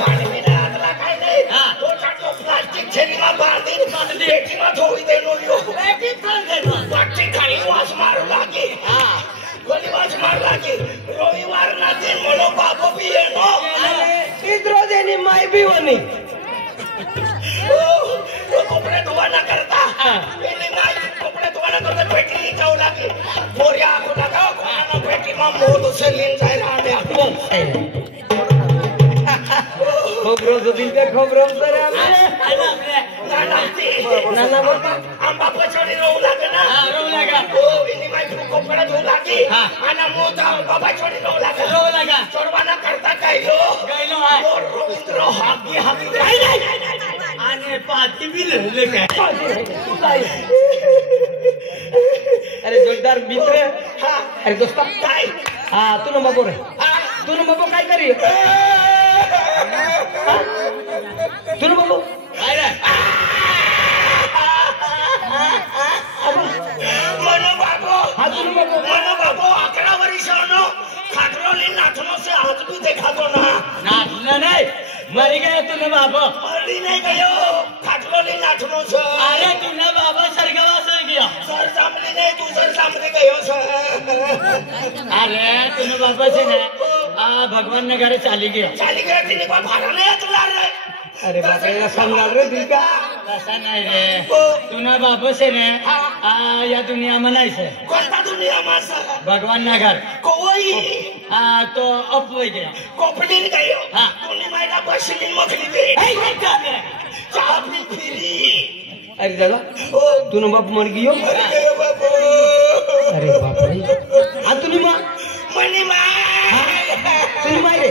गाडी मी नाही आतला काय नाही तो टाकतो प्लास्टिक छेनीमा बांधी पेटीमा ठोवी देनो यो पेटी पण देनो वाटते खाली वास मारू लागे गोली वास मारू लागे रविवार ना दिन म्हणो बाबू भी येनो इधरो देनी माई भी वनी तो कपडे धुवा ना करता इने माई कपडे धुवा ना करता पेटी जाऊ लागे मोर्या आखो लगाओ कोणा पेटी मा मोद से लीन जाय रामे आखो खोबरो दिन पे खोबरो सर नाना आंबा पचोडी रोऊ लागे ना रोऊ लागा ओ इनी माई कपडे धुवा लागे आना मोदा बाबा छोडी रोऊ लागा चोरवाना करता गायलो हाय रवींद्र हागी नाही आणि पाती भी ले काय अरे जोरदार मित्र अरे दोस्त काय तू न बाबू रे तू न बाबू काय करी तू न बाबू काय रे मनो बाबू तू न बाबू मनो बाबू 11 वर्षानो खाटलोली नाचनो से आज भी देखा तो ना नाचना नहीं मरी गया तू न बाबू मरी नहीं गयो खाटलोली नाचनो से अरे तू न बाबू सरगवास गया सर सामने नहीं तू सर सामने गयो सर अरे तू न बाबू से ना भगवान ने घरे चाली गया तिने को भाड़ा नहीं तुला रे अरे बाबा ये संभाल रे दिल का ऐसा नहीं रे तू न बाबू से ने या दुनिया में नहीं से कोणता दुनिया में सर भगवान ना घर कोई तो अप हो गया कोपडीन गयो तूने मायला बसलीन मोकली दे चापली फिरी अरे दादा तू न बाप मर गयो बाबू अरे बाप रे तू न मां मनी मां तू न मां रे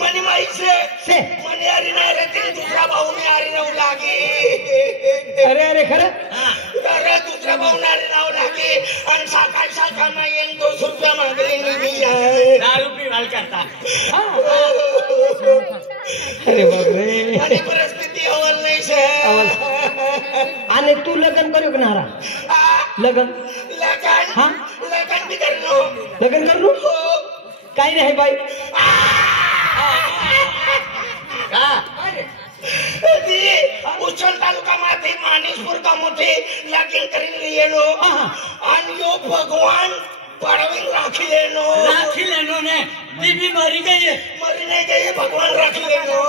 मनी माई से मनी आरी नाही रे तेरी दुसरा भाऊ ने आरी राहू लागे अरे खरं अरे दुसरा भाऊ ने आरी राहू लागे आणि साखा में 200 रुपया मागले निघी आहे दारू पिवाल करता अरे बाप रे आणि परिस्थिती अवल नाही से आणि तू लग्न करू का नारा लगन भी करनो लगन करू काही नाही बाई उचल तालुका मध्ये मानिसपूर का मोठे लगीन करीन लिहिलो आणि यो भगवान पडवीन राखी लेनो ने बीबी मरी गई नहीं गई भगवान राखी लेनो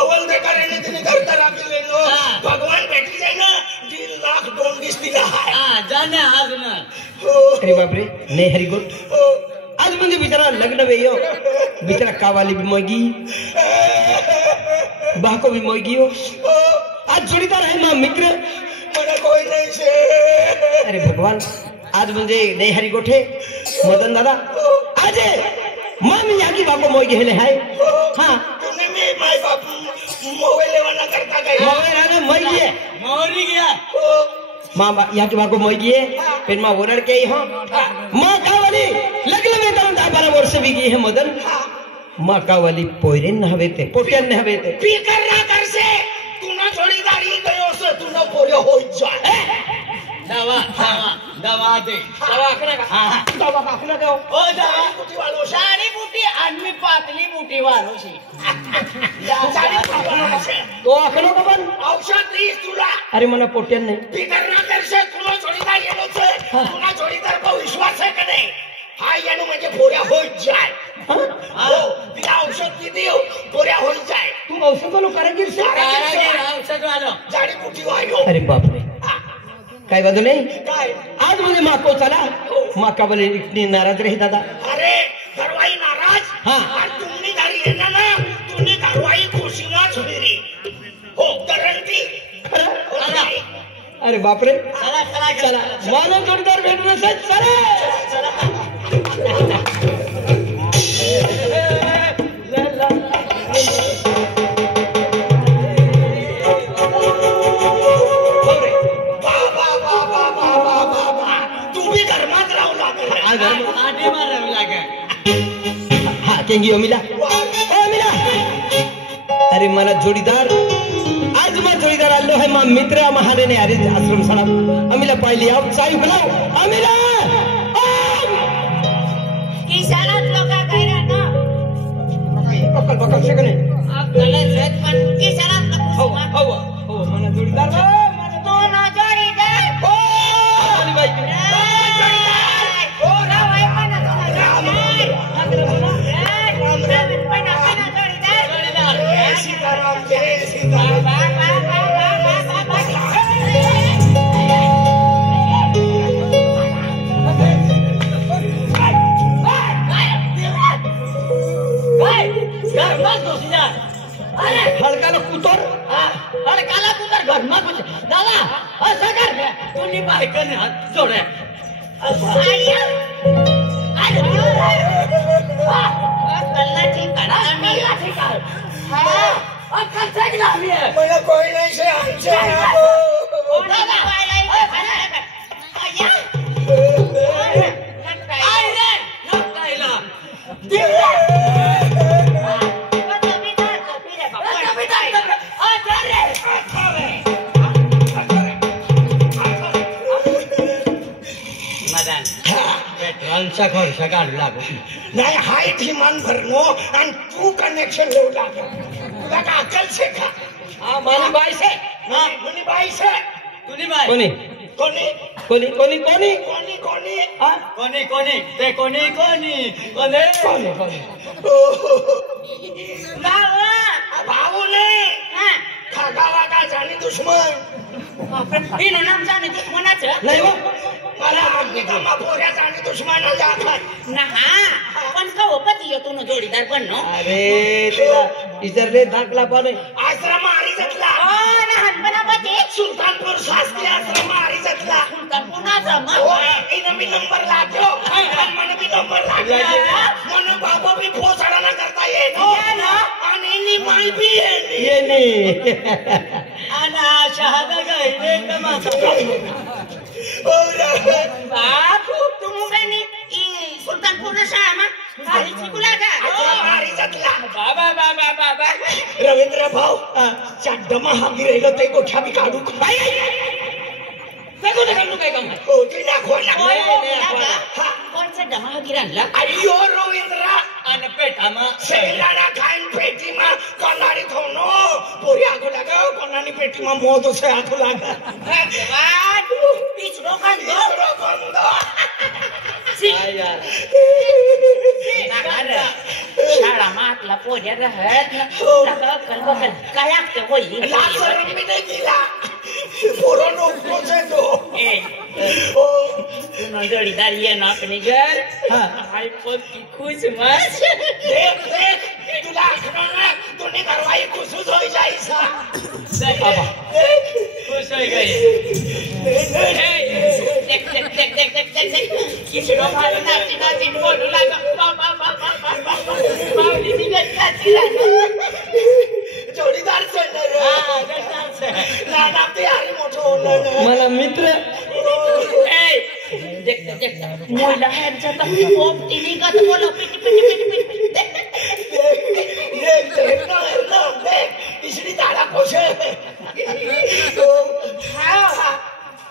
अवल दे करे तिने करता राखी लेनो भगवान भेटली जाय ना 3 लाख 2 दिला आहे जाने आज ना अरे बाप रे नाही हरी गोट आज म्हणजे बिचारा लग्न वेयो बिचारा कावाली भी मोगी बाको भी मोगी हो आज जोडीदार आहे मा मित्र मला कोई नाही से अरे भगवान आज म्हणजे नाही हरी गोठे मदन दादा आज मामी याकी बाको मोगी हेले हाय तुम्ही मी माय बाप मोबाईल लेवाना करता काय मोबाईल आने मोरी गया माँ यहाँ की माँ को मोई है फिर माँ वोरड़ के ही माँ कावली लगने में तरुण 12 वर्ष भी गई है मदन माँ कावली पोयरेन न हवे थे पोटियन न हवे थे पीकर ना कर से तू ना थोड़ी दाढ़ी गयो से तू ना पोरे हो जाए दवा दे दवा आखना दो ओ दवा बूटी वालों से सारी बूटी आदमी पातली बूटी वालों से सारी बूटी वालों से तो आखनो का बन औषध दीस तुला अरे मना पोटियन नहीं पीकर ना कर से तू ना जोड़ीदार येलो से तू ना जोड़ीदार को विश्वास है कि नहीं हाय यानो म्हणजे पोऱ्या हो जाए तिला औषध किती पोऱ्या हो जाए तू औषध वालो कारागीर से औषध वालो जाडी बूटी वालो अरे बाप रे काय बाजू नाही आज म्हणजे माँ को चला माँ का बोले इतनी नाराज रही दादा अरे घरवाई नाराज आज तुमने घरी येणार ना तुमने घरवाई खुशी ना छुरी हो गॅरंटी अरे बापरे चला मानव जोडीदार भेटण्यासाठी चला केंगी मिला अरे मला जोडीदार आज मा जोडीदार आलो है मा मित्र महाने ने अरे आश्रम सणा अमिला पाहिली आप चाई बनाव अमिला किसानात लोका गैरा ना बघा शकणे आपल्याला जत पण की सरा हो हो हो मला जोडीदार माझा तो ना जोडीदार हो आली बाई ओ राव आहे पण सीताराम जय सीताराम हलकाला कुतर हडकाला कुतर घरमा कुछ दादा असं कर तुम्ही बायकन हात जोडे मला कोई नाही से आमचे पेट्रोलचा खर्च काढू लागू नाही हाय ठिमान भरनो आणि तू कनेक्शन घेऊ लाग तुला का अक्कल से का हा मानी बाई से मुनी बाई से तुनी बाय कोणी कोणी कोणी कोणी कोणी कोणी कोणी हा कोणी कोणी ते कोणी कोणी कोणी कोणी कोणी भाऊ ने खागावा का जाणी दुश्मन इनो नाम जाने दुश्मनाचं नाही हो मला अगदी गमा पोऱ्या जाणी दुश्मन जात ना हा पण का होपती येतो ना जोडीदार पण नो अरे तुला इतरले दाखला पण आश्रम आरिजतला लहानपणामध्ये सुलतानपूर शासकीय आश्रम आरिजतला सुलतानपुराचा हो इनं मी नंबर लाग्यो मन भी नंबर लाग्यो मन बाबा भी पोचाडा ना करता येतो आणि नी माई भी ये नाही आना शहादा गईले तमाशा बाप तुम्ही सुलतानपूर शाळा खाली शिकला का आरिजतला बाबा रवींद्र भाऊ चड्डमा हामी राहिलो ते गोठ्या बी काढू काय काम हो ती दाखवा कोणचं डमा गिरांला अयो रवींद्र आणि पेटामा सेलाना खाइन पेटीमा कनारी थोनो पोरी आगो लगाओ कनानी पेटीमा मोदो से आगो लगा पिछड़ो कंदो इतरो गंदो शाळा मातला पोऱ्या राहत कल बकल काय लागतं होईल लासर मी नाही दिला पोरो नको से दो ओ जोडीदार ये ना अपने घर हाय पक्की खुश मच देख देख तुला आखणार ना तूने घरवाई खुश होई जाईसा खुश हो गई किसरो भाई नाची बोलू लागा जोडीदार नाना ते आरी मोठं होणार मला मित्र देखता मोला ह्यांचा तर खूप तिने गत बोला पिटी तिसरी झाडा कोशे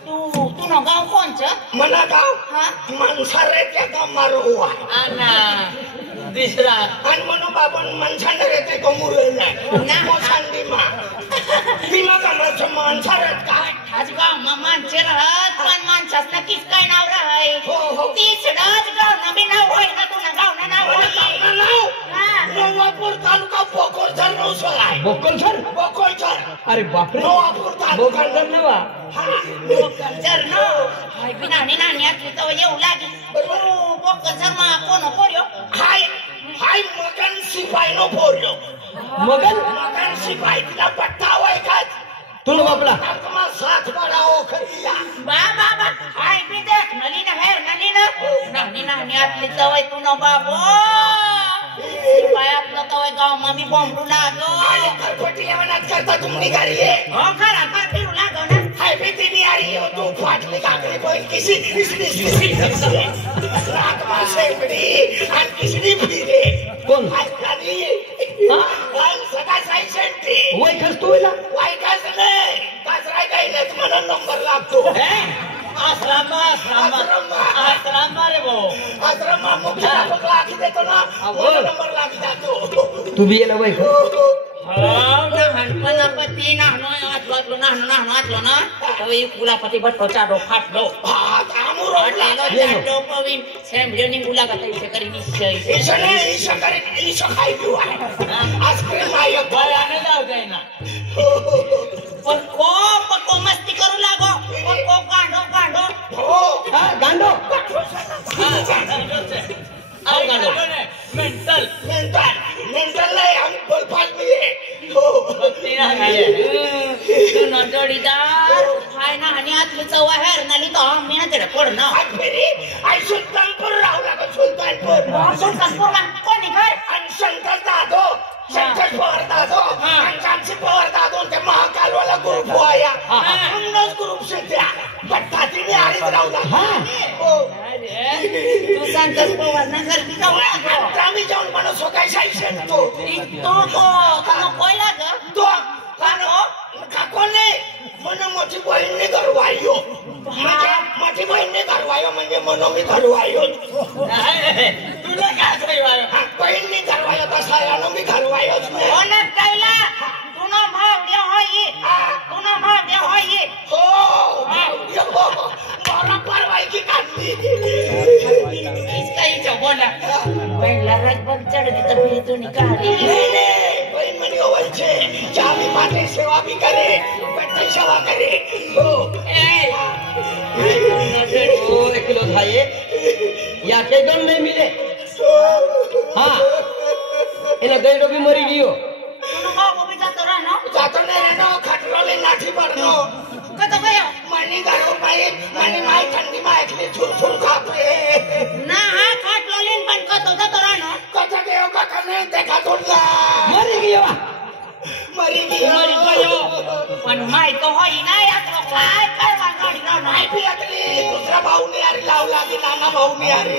तू ना गाव कोणचं मना गाव हा मनसारे त्या गाव मारो हुआ आना दुसरा आणि म्हणून बाबन मनसांडे रेते को मुरला ना मोसांडी मा विमा कामाचं मनसारत का आज गाव मा माणसे राहत पण माणसाच नक्कीच काय नाव राहाय हो तीसडाच गाव ना बी नाव होय ना तुला गाव ना नाव होय नवापूर तालुका बोकोरझर नवसळ आहे बोकोरझर अरे बापरे नवापूर तालुका बोकरदर नवा बोकरझर न हाय बी नानी आतली तव येऊ लागी बोकरझर मा कोण पोर्यो हाय मगन शिपाई नो पोर्यो मगन शिपाई तिला पट्टा वाय का तुला बापला तुम्हा साथ बडाओ खरिया बा हाय बी देख नली ना हेर नली ना नानी आतली तव तू न बाबो शिपाई आपलं तव गाव मा मी बॉम्बू लागो आणि करपटी लेवनात करता तुम्ही गाडी आहे हो खरा कर फिरू लागो ना हाय बी तिनी आरी हो तू फाटली काकडी पण किसी आत्मा शेपडी आणि किसनी फिरे कोण खाली सदा साई सेंटे वय खस तुला वाय काच नाही काचराय काही नाही तुम्हाला नंबर लागतो आश्रम रे भाऊ आश्रम मुख्य आखी देतो ना नंबर लागी जातो तू बी येला बाई गणपती नाहनो आतलो ना तवे कुलापती भट्टो चाडो फाटलो फाटलेलो चाडो पवीन सेंब्रियोनी गुला का तैसे करी निश्चय ईशा करे ईशा खाई पिऊ आईस्क्रीम आयो बयाने जाऊ जाय ना पक्को मस्ती करू लागो पक्को गांडो हां गांडो मेंटल नाही हम बोलपास मिले तू न जोडीदार हाय ना आणि आतली चव आहे नाली तो मी ना तेरे पड ना फेरी आई सुलतानपूर राहू लागो सुलतानपूर कोणी घर आणि शंकर दादो आणि कांची पवार दादो ते महाकालवाला ग्रुप होया उन्नस ग्रुप सध्या बट्टातीने आलीच राहू लागो तू सांगतस पवार ना घर की जाऊ आम्ही जाऊन म्हणून सोकाय शाईशन तो कोयला ग तो कानो काकोने म्हणून मोठी बहीणने घरवायो मोठी बहीणने घरवायो म्हणजे म्हणून मी घरवायो तुला काय घरवायो बहीणने घरवायो तसा यानो मी घरवायो ओनक कायला तुनो भाव दे होई हो बरोबर वाईकी काढली इसका ही बोला पहिला रात बघ चढली तर फिरी तू निघाली बहीण म्हणे ओवलचे चहा भी पाते सेवा भी करे बैठे सेवा करे ओ 1 किलो थाये या के दम नहीं मिले हाँ एला गैडो भी मरी गयो तुनो बाबू भी जातो नहीं रहनो खटरोले नाठी पड़नो कतो गयो मनी घरो माई ठंडी में एकली छुर खापे ना हा खटरोले पण कतो जातो कतो गयो का कने देखा तोला मरी गयो पण माई तो होई ना यात्रो काय गाडी ना नाही पियातली दुसरा भाऊ ने यारी लावला की नाना भाऊ ने यारी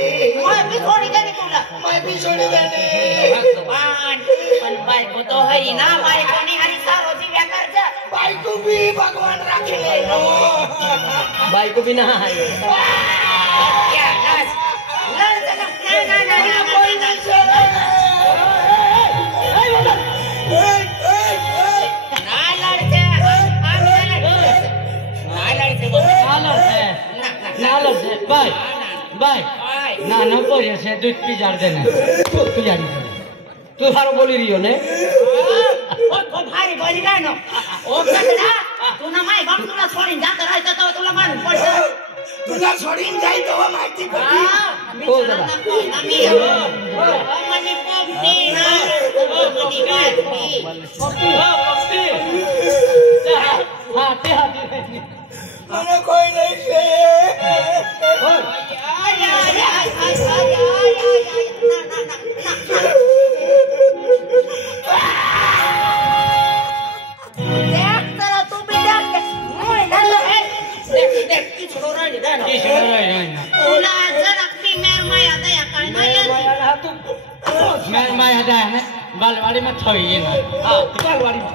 मैं भी थोड़ी देनी तुला मैं भी छोड़ी देनी पण बायको तो होई ना बायको ने हरी सारो जीव्या करज बायको भी भगवान राखेले बायको भी ना है क्या लड़ ना कोई नहीं बाय ना ना पोरे से दूध पी जार देने दूध पी जानी तू हारो बोली रियो ने ओ भाई बोली ना नो ओ कटरा तू ना माई बाप तुला सोडीन जात राहत तो तुला मारून पडत तुला सोडीन जाई तो माहिती पडली हो दादा मनी पोपटी ना पोपटी हां ते हाती મને કોઈ નહીં છે बालवाड़ी में थई ना हां बालवाड़ी में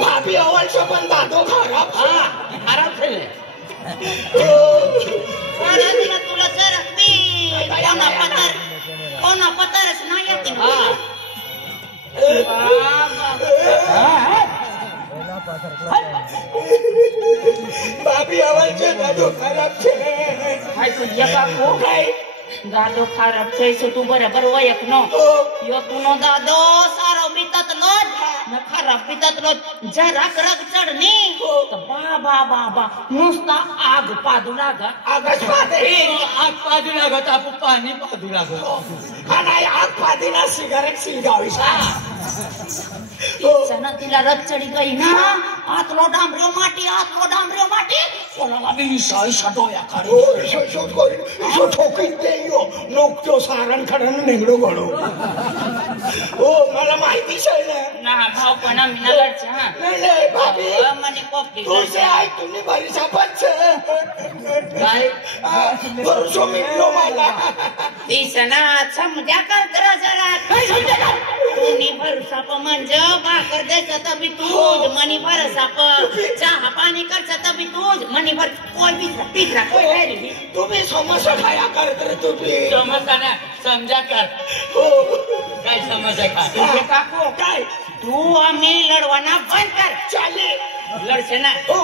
भाभी अवल से पण दादो खराब खराब थे तुला जर कोणा पत्तर नाही येते भाभी अवल से दादो खराब छे हाय तू यका को दादो खराब છે so તું બરાબર ઓળખ નો યો તુનો દાદો સારો બીતત લો ન ખરાબ બીતત લો જરાક રગ ચડની તો બા નુસતા આગ પાદુ લાગ आगच पादे आग पादू लागत आपू पाणी पादू लागत खाना आग पादीना सिगारेट सिलगावी सना तिला रग चढी गई ना आतलो डांबऱ्यो माटी कोणाला बी विषय डोया काढी शो ठोकीत देयो नोकतो सारण खडन निगडो घडो ओ मला माहिती आहे ना भाव पण आम्ही नगरचा हा नाही भाभी म्हणे कोपटी तुझे आई तुम्ही भरसा पंच काय भरोसो मिळलो मला दिसना समजा कर तर जरा काय समजा का कोणी भरसाप म्हणजे भाकर द्यायचं तर बी तूच मनी भरसाप चहा पाणी करचं तर बी तूच मनी भर कोण पिकरा तुम्ही समस्या खाया करत रे तुम्ही समजा ना समजा कर हो काय समजा का काकू काय तू आम्ही लढवाना बंद कर चाले लढसे ना हो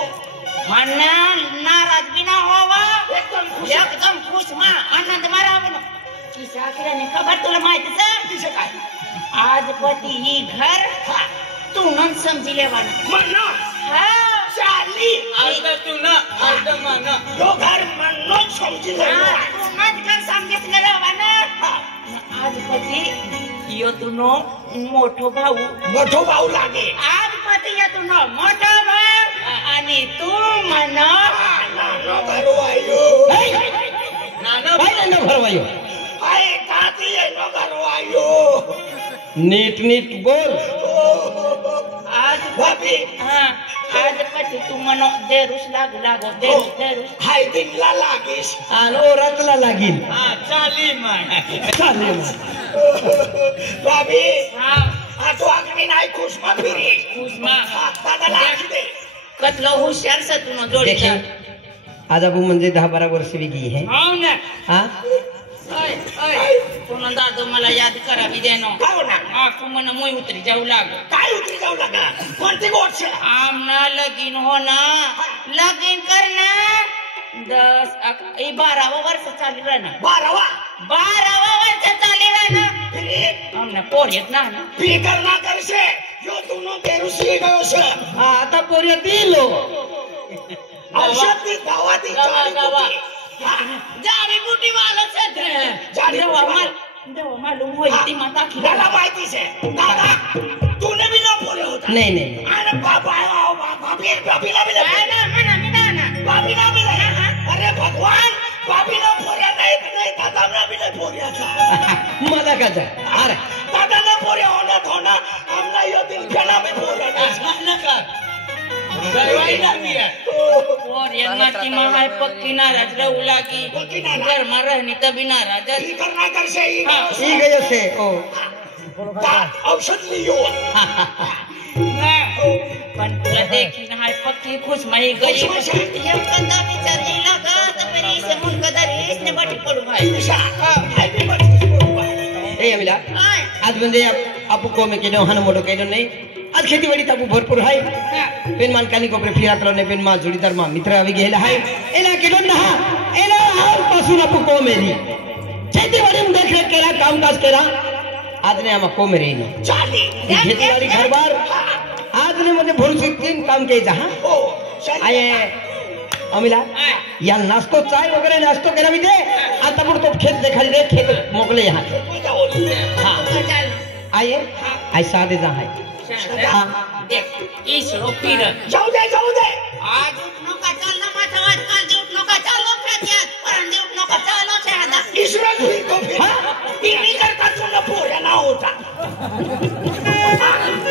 भांडण नाराज बिना व्हावा एकदम खुश मा आनंद मारावा की सासऱ्याने खबर तुला माहितीच तिचे काय आज पती ही घर तू न समजी लेवाना म्हणणं हा चाली अर्ध तू न अर्ध मान तो घर म्हणून समजी हा, लेवा तू नच घर समजीस लेवाना आज पती यो तुनो मोठो भाऊ मोठो भाऊ लागे आज पती यो तुनो मोठो भाऊ आणि तू म्हण नानो घरो आयो नाना काय ना भरवायो आय काती येनो घरो आयो नीट नीट बोल आज भाभी हा आज पती तू म्हण देरुस लागो देरुस हाय दिनला लागीस आलो रतला लागील हा चाली मान चालेल भाभी हा तो अग्नी नाही खुशमा फिरी खुशमा दादा लाग दे कतलो हुशार सा तू न जोडी देखे आज अबू म्हणजे 10-12 वर्ष भी की है हो ना हाँ तू न दादो मला याद करावी देनो काय होणार हा तू म्हण मोय उतरी जाऊ लाग काय उतरी जाऊ लागा कोणती गोष्ट आमना लगीन हो ना लगीन करना 12 वर्ष चाली रहना 12 वर्ष चाली रहना हमने पोर येत ना पीकर ना करसे जो दोनों तेरुसी गयो से आता पोरिया दिलो औषध दी दवा दी जाडी बूटी वाला क्षेत्र देवा मालूम होई ती माता की दादा माहिती से दादा तूने भी ना बोले होता नहीं अरे बाबा भाभी ना मिले ना भाभी ना मिले अरे भगवान भाभी ना बोलिया नहीं दादा ना भी नहीं बोलिया था मजा का जा अरे दादा ना बोले होना थोना हमने यो दिन केना में बोले ना कर दवाई लागली और यंगाची माय पक्की नाराज रहू लागी घर में रहनी तभी नाराज पीकर ना करसे ई गयो से ओ औषध लियो पण तुला देखी ना पक्की खुश मही गई ये कंदा विचारली लगा तो मेरी से मुन कदर इसने बटी पड़ू भाई हाय भी बट ए अमिला आज म्हणजे आपू को में केनो हन मोडो केनो नाही आज खेतीवाडी तापू भरपूर आहे पेन मानकानी कोपरे फिरातलो ने पेन मा जोडीदार मा मित्र आवी गेला आहे एना केलो ना एना हाल पासून आपू को मेरी खेतीवाडी में देख केला कामकाज केला आज ने आमा को मेरी न चाली खेतीवाडी घरबार आज ने मध्ये भरपूर तीन काम के जहां हो आये अमिला या नाश्तो चाय वगैरह नाश्तो करा भी दे आता पुढे तो खेत दिखाई दे खेत मोकले यहाँ हाँ आइए ऐसा दे जहाँ है हाँ देख इसरो फिर जाऊ दे आज उठनो का चलना माथा आजकल जे उठनो का चालो खेतिया परन जे उठनो का चालो शहदा इसमें फिर तो फिर टीवी करता तुला पोऱ्या ना होता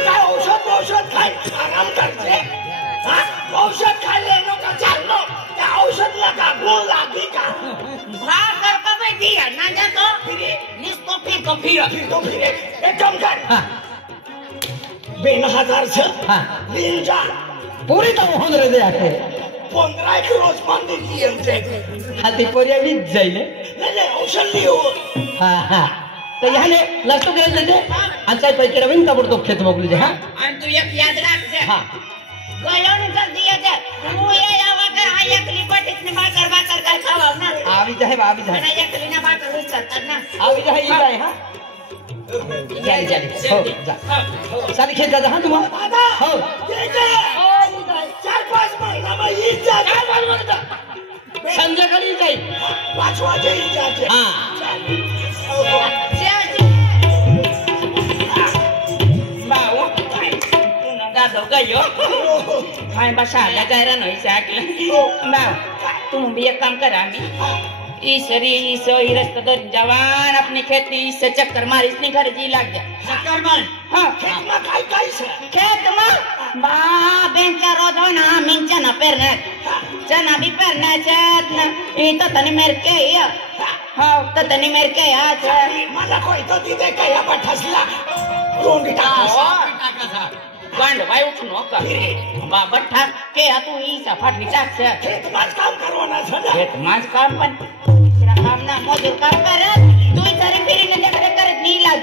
काय औषध खाय आराम करते औषध खाय लेनो का चालनो त्या औषध लगा गोल लागी का भाकर का बैठी है ना जा तो निस्तो फिर तो फिर एक काम कर बेन हजार से लिंजा पूरी तो होन रे दे आके 15 रोज मान दी हमसे हाथी पोरिया भी जाइले ले औषध लियो हाँ तो यहाँ ले लस्तो करे दे अच्छा पैके रविन तब तो खेत मोकली जे हाँ आणि तू एक याद राख दे हाँ गयो ने जल्दी ये दे तू ये आवा कर आ एकली पटिक ने बाकर काय खावा ना आवी जाए ना एकली ना बाकर होई करतात ना आवी जाए ई जाए हाँ जाली हो जा सारी खेत जा हाँ तुम हो चार पाच महिना में ये जा संजय करी जाई पाचवा जे जाते हाँ बाऊ तू न दादो गयो काय बसा लगायरा नाही साकला बाऊ तू भी एक काम कर आम्ही ईसरी ईसो ही रास्ता तो जवान अपनी खेती से चक्कर मार इसने घर जी लग गया चक्कर मार हाँ खेत में काय काय से खेत में बा बेंचा रोजो ना मिंचा ना पेरने चना भी पेरने चेत ना ये तो तनी मेर के या हाँ तो तनी मेर के या मला कोई तो दीदे का या पठसला रोंगी टाका गांड भाई उठनो का बाबा ठाक के तू ईसा फाटली टाक से खेत में काम करवाना था ना खेत में काम पण तेरा काम ना मजूर काम कर तू इधर फिरी न जगह कर नहीं लाग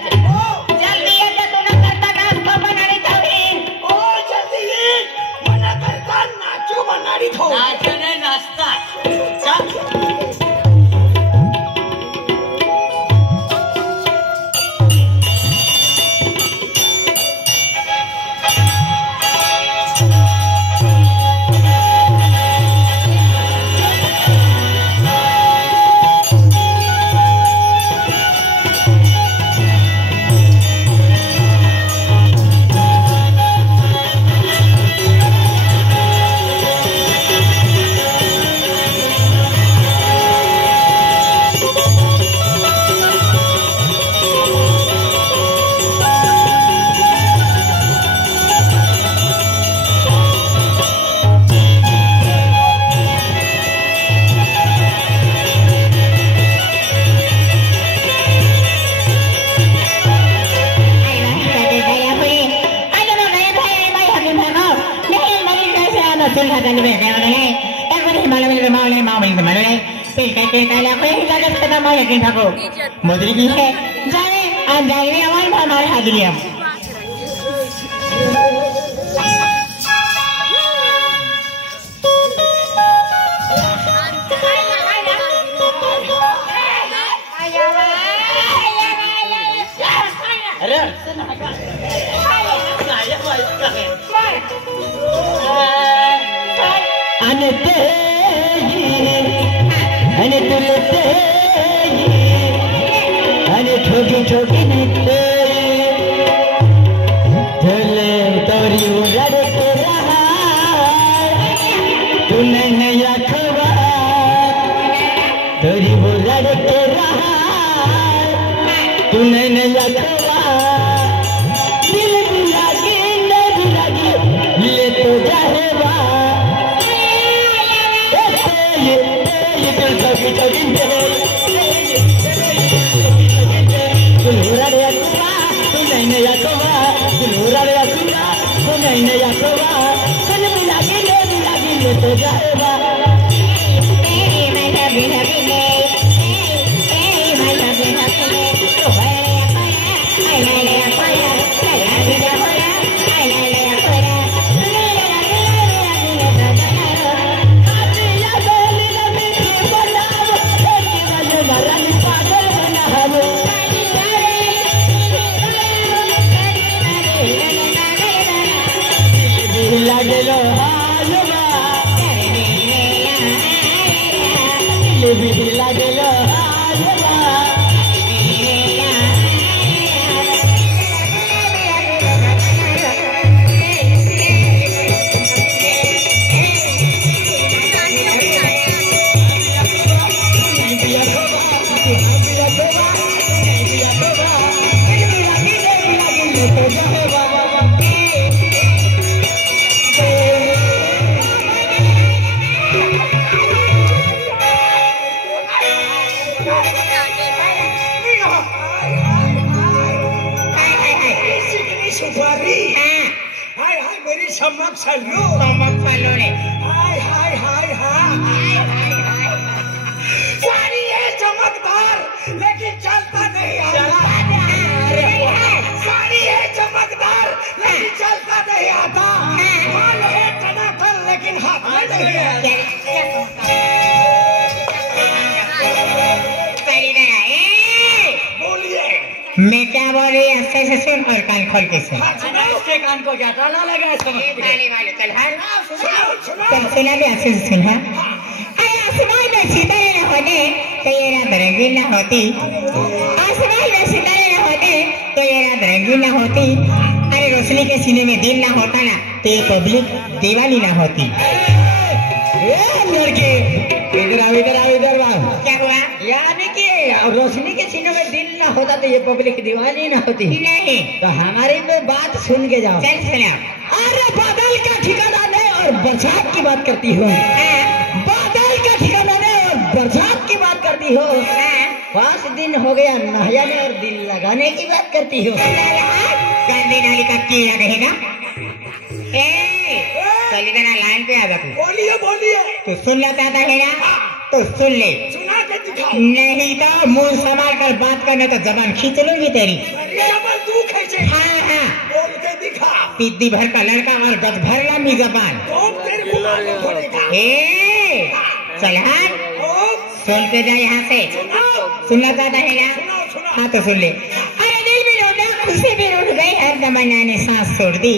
जल्दी आ जा तू ना करता नाच को बनानी थावी ओ जल्दी मना करता नाचो बनाड़ी थो नाचो नहीं नाचता चल मदरी की है जाने अंजारी में हमारे हमारे हाजिरी हम अरे अनते अने तुलते अने छोटी छोटी नते चले तोरी उड़े के रहा तूने नया खवा तोरी उड़े के रहा तूने नया खवा दिल भी लागे न भी लागे ले तो जाएगा मैं क्या बोल रही अच्छे से सुन और कान खोल के सुन। इसके कान को क्या ताला लगा है समझ चल सुना भी अच्छे से सुन। हाँ आसमान में सितारे न होते तो ये रात रंगीन न होती, आसमान में सितारे न होते तो ये रात रंगीन न होती, अरे रोशनी के सीने में दिल न होता ना तो ये पब्लिक दीवानी न होती। लड़के इधर आओ इधर आओ इधर आओ। क्या हुआ? यानी कि रोशनी के सीनों में दिल ना होता तो ये पब्लिक दीवानी ना होती। नहीं तो हमारी में बात सुन के जाओ। चल सुना। अरे बादल का ठिकाना नहीं और बरसात की बात करती हो। बादल का ठिकाना नहीं और बरसात की बात करती हो। 5 दिन हो गया नहाने और दिल लगाने की बात करती हो। गंदी नाली का कीड़ा कहेगा। चल इधर लाइन पे आ जा तू। बोलिए बोलिए। तू सुनना चाहता है ना तो सुन ले। सुना के दिखाओ। नहीं तो मुंह संभाल कर बात करने तो जबान खींच लूंगी तेरी। जबल तू खींचे। हाँ हाँ बोल के दिखा। पीती भर का लड़का और गज भर लंबी जबान। कौन तेरे को मालूम पड़ेगा? चल हाँ ओ, सुन के जा यहाँ से। सुनाओ सुनना चाहता है ना? सुनाओ सुनाओ। हाँ तो सुन ले। अरे दिल भी रोना खुशी भी रुठ गई हर दमना ने सांस छोड़ दी।